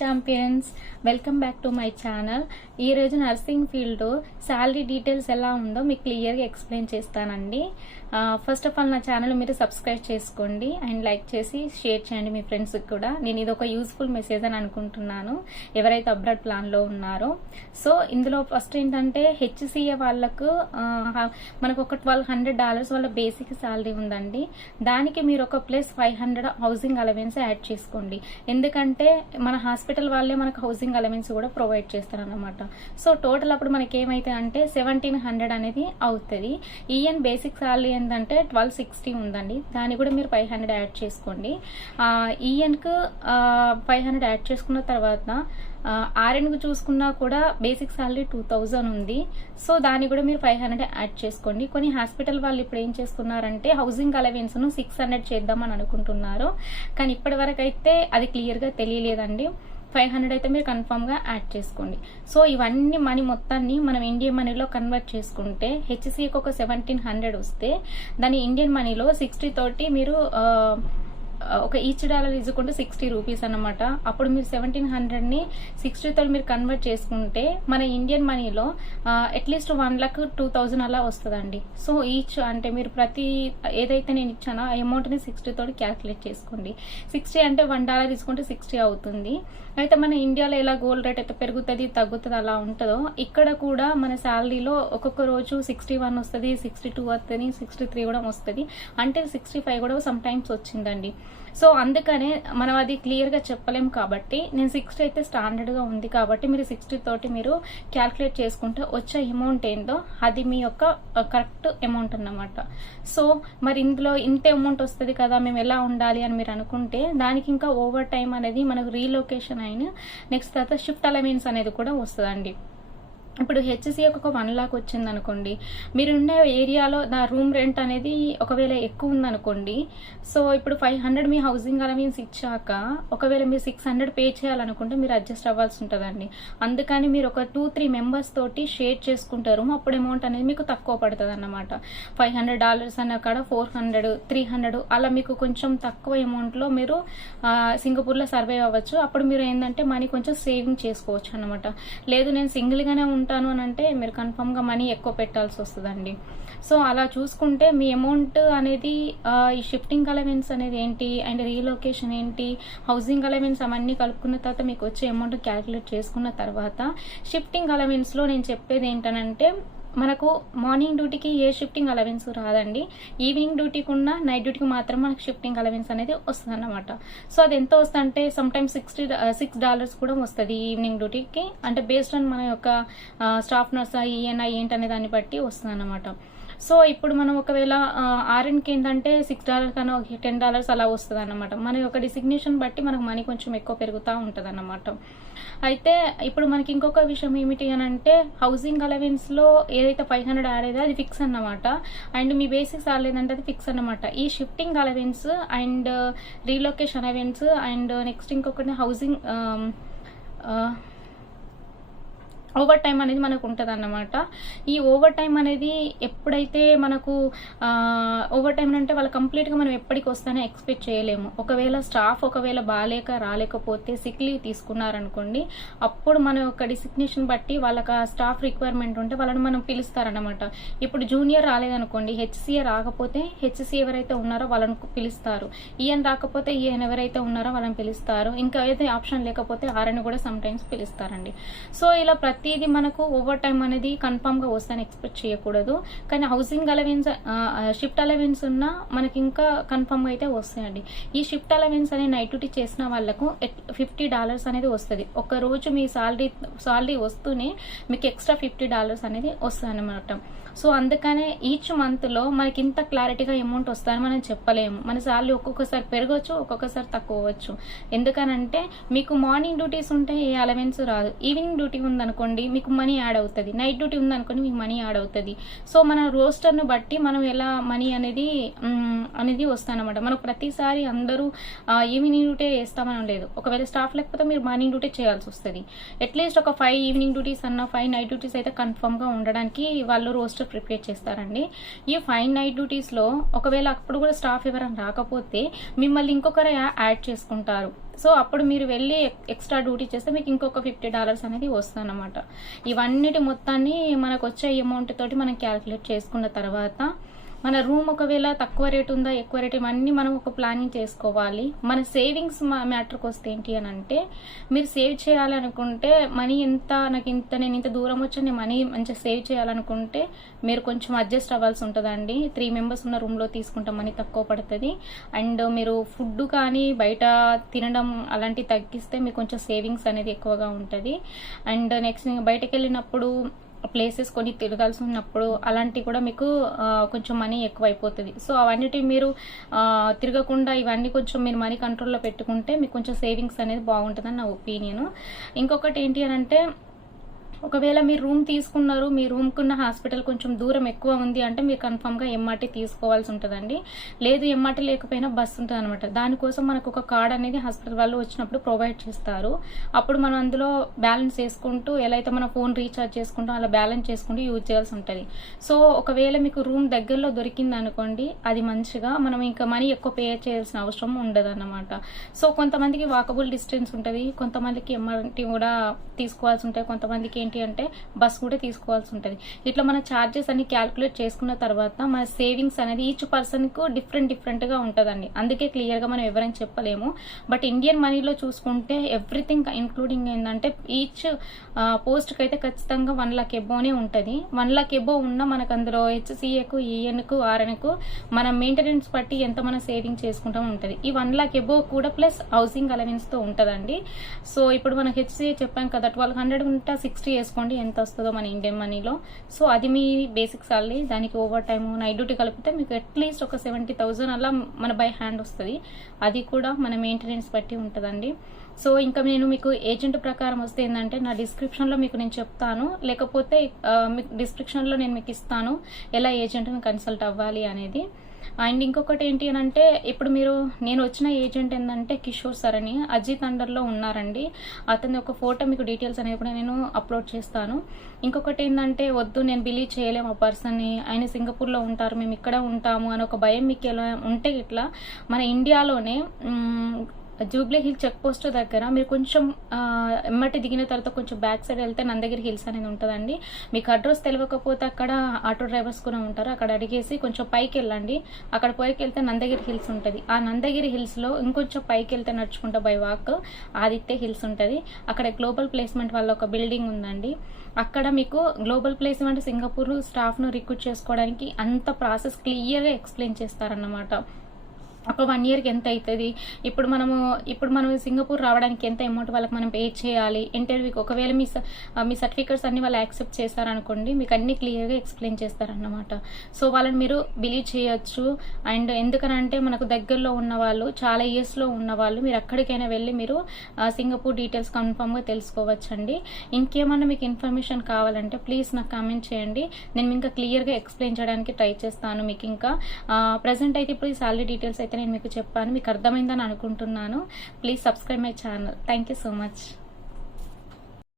Champions, welcome back to my channel. ఈరోజు nursing field salary details ఎలా ఉందో మీకు క్లియర్గా ఎక్స్ప్లెయిన్ చేస్తానండి. ఫస్ట్ ఆఫ్ ఆల్ నా ఛానల్ మీరు సబ్స్క్రైబ్ చేసుకోండి అండ్ లైక్ చేసి షేర్ చేయండి మీ ఫ్రెండ్స్కి కూడా. నేను ఇది ఒక యూస్ఫుల్ మెసేజ్ అని అనుకుంటున్నాను ఎవరైతే అబ్రాడ్ ప్లాన్లో ఉన్నారో. సో ఇందులో ఫస్ట్ ఏంటంటే హెచ్సిఏ వాళ్ళకు మనకు ఒక $1,200 వాళ్ళ బేసిక్ శాలరీ ఉందండి. దానికి మీరు ఒక +500 హౌసింగ్ అలవెన్స్ యాడ్ చేసుకోండి. ఎందుకంటే మన హాస్పిటల్ వాళ్ళే మనకు హౌసింగ్ అలవెన్స్ కూడా ప్రొవైడ్ చేస్తారన్నమాట. సో టోటల్ అప్పుడు మనకి ఏమైతే అంటే 1,700 అనేది అవుతుంది. ఈఎన్ బేసిక్ శాలరీ ఏంటంటే 1,260 ఉందండి. దాన్ని కూడా మీరు 500 యాడ్ చేసుకోండి. ఈఎన్కు 500 యాడ్ చేసుకున్న తర్వాత ఆర్ఎన్కు చూసుకున్నా కూడా బేసిక్ శాలరీ 2,000 ఉంది. సో దాన్ని కూడా మీరు 500 యాడ్ చేసుకోండి. కొన్ని హాస్పిటల్ వాళ్ళు ఇప్పుడు ఏం చేసుకున్నారంటే హౌసింగ్ అలవెన్స్ ను 600 చేద్దామని అనుకుంటున్నారు. కానీ ఇప్పటి వరకు అయితే అది క్లియర్గా తెలియలేదండి. 500 అయితే మీరు కన్ఫర్మ్గా యాడ్ చేసుకోండి. సో ఇవన్నీ మనీ మొత్తాన్ని మనం ఇండియన్ మనీలో కన్వర్ట్ చేసుకుంటే హెచ్సిఏకి ఒక 1,700 వస్తే దాని ఇండియన్ మనీలో 60 తోటి మీరు ఒక ఈచ్ డాలర్ ఈజుకుంటే 60 రూపీస్ అనమాట. అప్పుడు మీరు 1,700ని 60తో మీరు కన్వర్ట్ చేసుకుంటే మన ఇండియన్ మనీలో అట్లీస్ట్ 1,02,000 అలా వస్తుందండి. సో ఈచ్ అంటే మీరు ప్రతి ఏదైతే నేను ఇచ్చానో ఆ అమౌంట్ని 60 తోటి క్యాల్కులేట్ చేసుకోండి. 60 అంటే $1 తీసుకుంటే 60 అవుతుంది. అయితే మన ఇండియాలో ఎలా గోల్డ్ రేట్ అయితే పెరుగుతుంది తగ్గుతుంది అలా ఉంటుందో ఇక్కడ కూడా మన శాలరీలో ఒక్కొక్క రోజు 61 వస్తుంది, 62 వస్తుంది, 63 కూడా వస్తుంది, అంటే 65 కూడా సమ్ టైమ్స్ వచ్చిందండి. సో అందుకనే మనం అది క్లియర్గా చెప్పలేం కాబట్టి నేను 60 అయితే స్టాండర్డ్గా ఉంది కాబట్టి మీరు 60 తోటి మీరు క్యాల్కులేట్ చేసుకుంటే వచ్చే అమౌంట్ ఏందో అది మీ యొక్క కరెక్ట్ అమౌంట్ అన్నమాట. సో మరి ఇందులో ఇంత అమౌంట్ వస్తుంది కదా మేము ఎలా ఉండాలి అని మీరు అనుకుంటే దానికి ఇంకా ఓవర్ టైం అనేది మనకు రీలొకేషన్ అయిన నెక్స్ట్ తర్వాత షిఫ్ట్ అలవెన్స్ అనేది కూడా వస్తుందండి. ఇప్పుడు హెచ్సిఏకి ఒక 1 lakh వచ్చింది అనుకోండి, మీరుండే ఏరియాలో నా రూమ్ రెంట్ అనేది ఒకవేళ ఎక్కువ ఉందనుకోండి. సో ఇప్పుడు 500 మీ హౌసింగ్ అలవెన్స్ ఇచ్చాక ఒకవేళ మీరు 600 పే చేయాలనుకుంటే మీరు అడ్జస్ట్ అవ్వాల్సి ఉంటుందండి. అందుకని మీరు ఒక 2-3 మెంబర్స్ తోటి షేర్ చేసుకుంటారు, అప్పుడు అమౌంట్ అనేది మీకు తక్కువ పడుతుంది అన్నమాట. $500 అన్న కాడ 400, 300 అలా మీకు కొంచెం తక్కువ అమౌంట్లో మీరు సింగపూర్లో సర్వైవ్ అవ్వచ్చు. అప్పుడు మీరు ఏంటంటే మనీ కొంచెం సేవింగ్ చేసుకోవచ్చు అనమాట. లేదు నేను సింగిల్గానే ఉంటాను అని అంటే మీరు కన్ఫర్మ్గా మనీ ఎక్కువ పెట్టాల్సి వస్తుందండి. సో అలా చూసుకుంటే మీ అమౌంట్ అనేది ఈ షిఫ్టింగ్ అలవెన్స్ అనేది ఏంటి అండ్ రీలొకేషన్ ఏంటి, హౌసింగ్ అలవెన్స్ అవన్నీ కలుపుకున్న తర్వాత మీకు వచ్చే అమౌంట్ క్యాలిక్యులేట్ చేసుకున్న తర్వాత షిఫ్టింగ్ అలవెన్స్లో నేను చెప్పేది ఏంటనంటే మనకు మార్నింగ్ డ్యూటీకి ఏ షిఫ్టింగ్ అలవెన్స్ రాదండి. ఈవినింగ్ డ్యూటీకి ఉన్న నైట్ డ్యూటీకి మాత్రం మనకు షిఫ్టింగ్ అలవెన్స్ అనేది వస్తుంది అన్నమాట. సో అది ఎంత వస్తుంది అంటే సమ్ టైమ్స్ $6 కూడా వస్తుంది ఈవినింగ్ డ్యూటీకి. అంటే బేస్డ్ ఆన్ మన యొక్క స్టాఫ్ నర్స్ ఈఎన్ఐ ఏంటనే దాన్ని బట్టి వస్తుంది అన్నమాట. సో ఇప్పుడు మనం ఒకవేళ ఆర్ఎన్కి ఏంటంటే $6 కన్నా $10 అలా వస్తుంది అన్నమాట. మన యొక్క డిసిగ్నేషన్ బట్టి మనకు మనీ కొంచెం ఎక్కువ పెరుగుతూ ఉంటుంది అన్నమాట. అయితే ఇప్పుడు మనకి ఇంకొక విషయం ఏమిటి అని అంటే హౌసింగ్ అలవెన్స్లో ఏదైతే 500 యాడ్ అయితే అది ఫిక్స్ అన్నమాట. అండ్ మీ బేసిక్ సాలరీ ఏంటంటే అది ఫిక్స్ అన్నమాట. ఈ shifting allowance and relocation allowance and next ఇంకొకటి హౌసింగ్ ఓవర్ టైం అనేది మనకు ఉంటుంది అన్నమాట. ఈ ఓవర్ టైం అనేది ఎప్పుడైతే మనకు ఓవర్ టైం అంటే వాళ్ళు కంప్లీట్గా మనం ఎప్పటికి వస్తానో ఎక్స్పెక్ట్ చేయలేము. ఒకవేళ స్టాఫ్ ఒకవేళ రాలేకపోతే సిక్ లీవ్ తీసుకున్నారనుకోండి, అప్పుడు మన యొక్క డిసిగ్నేషన్ బట్టి వాళ్ళకి ఆ స్టాఫ్ రిక్వైర్మెంట్ ఉంటే వాళ్ళని మనం పిలుస్తారనమాట. ఇప్పుడు జూనియర్ రాలేదనుకోండి, హెచ్సిఏ రాకపోతే హెచ్సిఏ ఎవరైతే ఉన్నారో వాళ్ళని పిలుస్తారు, ఈఎన్ రాకపోతే ఈఎన్ ఎవరైతే ఉన్నారో వాళ్ళని పిలుస్తారు, ఇంకా ఏదైతే ఆప్షన్ లేకపోతే ఆర్ఎన్ కూడా సమ్ టైమ్స్ పిలుస్తారండి. సో ఇలా ప్రతిదీ మనకు ఓవర్ టైం అనేది కన్ఫర్మ్ గా వస్తాయని ఎక్స్పెక్ట్ చేయకూడదు. కానీ హౌసింగ్ అలవెన్స్ షిఫ్ట్ అలవెన్స్ ఉన్నా మనకి ఇంకా కన్ఫర్మ్ గా అయితే వస్తాయండి. ఈ షిఫ్ట్ అలవెన్స్ అనే నైట్ డ్యూటీ చేసిన వాళ్ళకు $50 అనేది వస్తుంది. ఒక రోజు మీ సాలరీ వస్తూనే మీకు ఎక్స్ట్రా $50 అనేది వస్తుంది అనమాట. సో అందుకనే ఈచ్ మంత్ లో మనకి ఇంత క్లారిటీగా అమౌంట్ వస్తుందని మనం చెప్పలేము. మన సాలరీ ఒక్కొక్కసారి పెరగవచ్చు, ఒక్కొక్కసారి తక్కువ అవ్వచ్చు. ఎందుకనంటే మీకు మార్నింగ్ డ్యూటీస్ ఉంటే ఏ అలవెన్స్ రాదు, ఈవినింగ్ డ్యూటీ ఉందనుకోండి మీకు మనీ యాడ్ అవుతుంది, నైట్ డ్యూటీ ఉందనుకోండి మీకు మనీ యాడ్ అవుతుంది. సో మన రోస్టర్ను బట్టి మనం ఎలా మనీ అనేది వస్తానమాట. మనకు ప్రతిసారి అందరూ ఈవినింగ్ డ్యూటీ చేస్తామని లేదు. ఒకవేళ స్టాఫ్ లేకపోతే మీరు మార్నింగ్ డ్యూటీ చేయాల్సి వస్తుంది. అట్లీస్ట్ ఒక 5 ఈవినింగ్ డ్యూటీస్ అన్న 5 నైట్ డ్యూటీస్ అయితే కన్ఫర్మ్ గా ఉండడానికి వాళ్ళు రోస్టర్ ప్రిపేర్ చేస్తారండి. ఈ 5 నైట్ డ్యూటీస్ లో ఒకవేళ అప్పుడు కూడా స్టాఫ్ ఎవరైనా రాకపోతే మిమ్మల్ని ఇంకొకరు యాడ్ చేసుకుంటారు. సో అప్పుడు మీరు వెళ్ళి ఎక్స్ట్రా డ్యూటీ చేస్తే మీకు ఇంకొక $50 అనేది వస్తుంది అనమాట. ఇవన్నిటి మొత్తాన్ని మనకు వచ్చే అమౌంట్ తోటి మనం క్యాలిక్యులేట్ చేసుకున్న తర్వాత మన రూమ్ ఒకవేళ తక్కువ రేట్ ఉందా ఎక్కువ రేట్, ఇవన్నీ మనం ఒక ప్లానింగ్ చేసుకోవాలి. మన సేవింగ్స్ మ్యాటర్కి వస్తే ఏంటి అని అంటే, మీరు సేవ్ చేయాలనుకుంటే మనీ నేను ఇంత దూరం వచ్చి నేను మనీ మంచిగా సేవ్ చేయాలనుకుంటే మీరు కొంచెం అడ్జస్ట్ అవ్వాల్సి ఉంటుందండి. 3 మెంబర్స్ ఉన్న రూమ్లో తీసుకుంటే మనీ తక్కువ పడుతుంది. అండ్ మీరు ఫుడ్ కానీ బయట తినడం అలాంటివి తగ్గిస్తే మీకు కొంచెం సేవింగ్స్ అనేది ఎక్కువగా ఉంటుంది. అండ్ నెక్స్ట్ బయటకు వెళ్ళినప్పుడు ప్లేసెస్ కొన్ని తిరగాల్సి ఉన్నప్పుడు అలాంటివి కూడా మీకు కొంచెం మనీ ఎక్కువ అయిపోతుంది. సో అవన్నిటి మీరు తిరగకుండా ఇవన్నీ కొంచెం మీరు మనీ కంట్రోల్లో పెట్టుకుంటే మీకు కొంచెం సేవింగ్స్ అనేది బాగుంటుందని నా ఒపీనియన్. ఇంకొకటి ఏంటి అని అంటే, ఒకవేళ మీరు రూమ్ తీసుకున్నారు, మీ రూమ్కున్న హాస్పిటల్ కొంచెం దూరం ఎక్కువ ఉంది అంటే మీరు కన్ఫర్మ్గా ఎంఆర్టీ తీసుకోవాల్సి ఉంటుందండి. లేదు ఎంఆర్టీ లేకపోయినా బస్సు ఉంటుంది అనమాట. దానికోసం మనకు ఒక కార్డ్ అనేది హాస్పిటల్ వాళ్ళు వచ్చినప్పుడు ప్రొవైడ్ చేస్తారు. అప్పుడు మనం అందులో బ్యాలెన్స్ చేసుకుంటూ ఎలా అయితే మనం ఫోన్ రీఛార్జ్ చేసుకుంటాం అలా బ్యాలెన్స్ చేసుకుంటూ యూజ్ చేయాల్సి ఉంటుంది. సో ఒకవేళ మీకు రూమ్ దగ్గరలో దొరికింది అనుకోండి, అది మంచిగా మనం ఇంకా మనీ ఎక్కువ పే చేయాల్సిన అవసరం ఉండదు అన్నమాట. సో కొంతమందికి వాకబుల్ డిస్టెన్స్ ఉంటుంది, కొంతమందికి ఎంఆర్టీ కూడా తీసుకోవాల్సి ఉంటుంది, కొంతమందికి ఏంటి అంటే బస్ కూడా తీసుకోవాల్సి ఉంటుంది. ఇట్లా మన ఛార్జెస్ అన్ని క్యాల్కులేట్ చేసుకున్న తర్వాత మన సేవింగ్స్ అనేది ఈచ్ పర్సన్ కు డిఫరెంట్ గా ఉంటుందండి. అందుకే క్లియర్ గా మనం ఎవరైనా చెప్పలేము. బట్ ఇండియన్ మనీలో చూసుకుంటే ఎవ్రీథింగ్ ఇంక్లూడింగ్ ఏంటంటే ఈచ్ పోస్ట్ కి అయితే ఖచ్చితంగా 1 lakh ఎబోనే ఉంటుంది. 1 lakh ఎబో ఉన్న మనకు అందులో హెచ్సిఏకు, ఈఎన్కు, ఆర్ఎన్కు మన మెయింటెనెన్స్ బట్టి ఎంత మనం సేవింగ్ చేసుకుంటాం ఉంటుంది. ఈ 1 lakh ఎబో కూడా ప్లస్ హౌసింగ్ అలవెన్స్ తో ఉంటుందండి. సో ఇప్పుడు మనకు హెచ్సిఏ చెప్పాం కదా, 1200 ఉంటే 60 వేసుకోండి ఎంత వస్తుందో మన ఇండియన్ మనీలో. సో అది మీ బేసిక్ సాలరీ. దానికి ఓవర్ టైమ్ నైట్ డ్యూటీ కలిపితే మీకు అట్లీస్ట్ ఒక 70,000 అలా మన బై హ్యాండ్ వస్తుంది. అది కూడా మన మెయింటెనెన్స్ బట్టి ఉంటుందండి. సో ఇంకా నేను మీకు ఏజెంట్ ప్రకారం వస్తే ఏంటంటే, నా డిస్క్రిప్షన్లో మీకు నేను చెప్తాను, లేకపోతే డిస్క్రిప్షన్లో నేను మీకు ఇస్తాను ఎలా ఏజెంట్ని కన్సల్ట్ అవ్వాలి అనేది. అండ్ ఇంకొకటి ఏంటి అని అంటే, ఇప్పుడు నేను వచ్చిన ఏజెంట్ ఏంటంటే కిషోర్ సార్ అని అజిత్ అండర్లో ఉన్నారండి. అతని ఒక ఫోటో మీకు డీటెయిల్స్ అనేవి కూడా నేను అప్లోడ్ చేస్తాను. ఇంకొకటి ఏంటంటే, వద్దు నేను బిలీవ్ చేయలేము ఆ పర్సన్ని, ఆయన సింగపూర్లో ఉంటారు మేము ఇక్కడ ఉంటాము అని ఒక భయం మీకు ఎలా ఉంటే ఇట్లా మన ఇండియాలోనే జూబ్లీ హిల్ చెక్ పోస్ట్ దగ్గర మీరు కొంచెం ఎమ్మటి దిగిన తర్వాత కొంచెం బ్యాక్ సైడ్ వెళ్తే నందగిరి హిల్స్ అనేది ఉంటుందండి. మీకు అడ్రస్ తెలియకపోతే అక్కడ ఆటో డ్రైవర్స్ కూడా ఉంటారు, అక్కడ అడిగేసి కొంచెం పైకి వెళ్ళండి. అక్కడ పైకి వెళ్తే నందగిరి హిల్స్ ఉంటుంది. ఆ నందగిరి హిల్స్లో ఇంకొంచెం పైకి వెళ్తే నడుచుకుంటా బై వాక్ ఆదిత్య హిల్స్ ఉంటుంది. అక్కడ గ్లోబల్ ప్లేస్మెంట్ వాళ్ళ ఒక బిల్డింగ్ ఉందండి. అక్కడ మీకు గ్లోబల్ ప్లేస్మెంట్ సింగపూర్ స్టాఫ్ను రిక్రూట్ చేసుకోవడానికి అంత ప్రాసెస్ క్లియర్గా ఎక్స్ప్లెయిన్ చేస్తారన్నమాట. ఒక 1 yearకి ఎంత అవుతుంది, ఇప్పుడు మనం సింగపూర్ రావడానికి ఎంత అమౌంట్ వాళ్ళకి మనం పే చేయాలి, ఇంటర్వ్యూకి ఒకవేళ మీ సర్టిఫికెట్స్ అన్ని వాళ్ళు యాక్సెప్ట్ చేస్తారనుకోండి, మీకు అన్ని క్లియర్గా ఎక్స్ప్లెయిన్ చేస్తారన్నమాట. సో వాళ్ళని మీరు బిలీవ్ చేయొచ్చు. అండ్ ఎందుకనంటే మనకు దగ్గరలో ఉన్న వాళ్ళు, చాలా ఇయర్స్లో ఉన్న వాళ్ళు, మీరు ఎక్కడికైనా వెళ్ళి మీరు సింగపూర్ డీటెయిల్స్ కన్ఫర్మ్గా తెలుసుకోవచ్చండి. ఇంకేమన్నా మీకు ఇన్ఫర్మేషన్ కావాలంటే ప్లీజ్ నాకు కామెంట్ చేయండి, నేను ఇంకా క్లియర్గా ఎక్స్ప్లెయిన్ చేయడానికి ట్రై చేస్తాను. మీకు ఇంకా ప్రజెంట్ అయితే ఇప్పుడు ఈ సాలరీ డీటెయిల్స్ అయితే నేను మీకు చెప్పాను, మీకు అర్థమైందని అనుకుంటున్నాను. Please subscribe my channel. Thank you so much.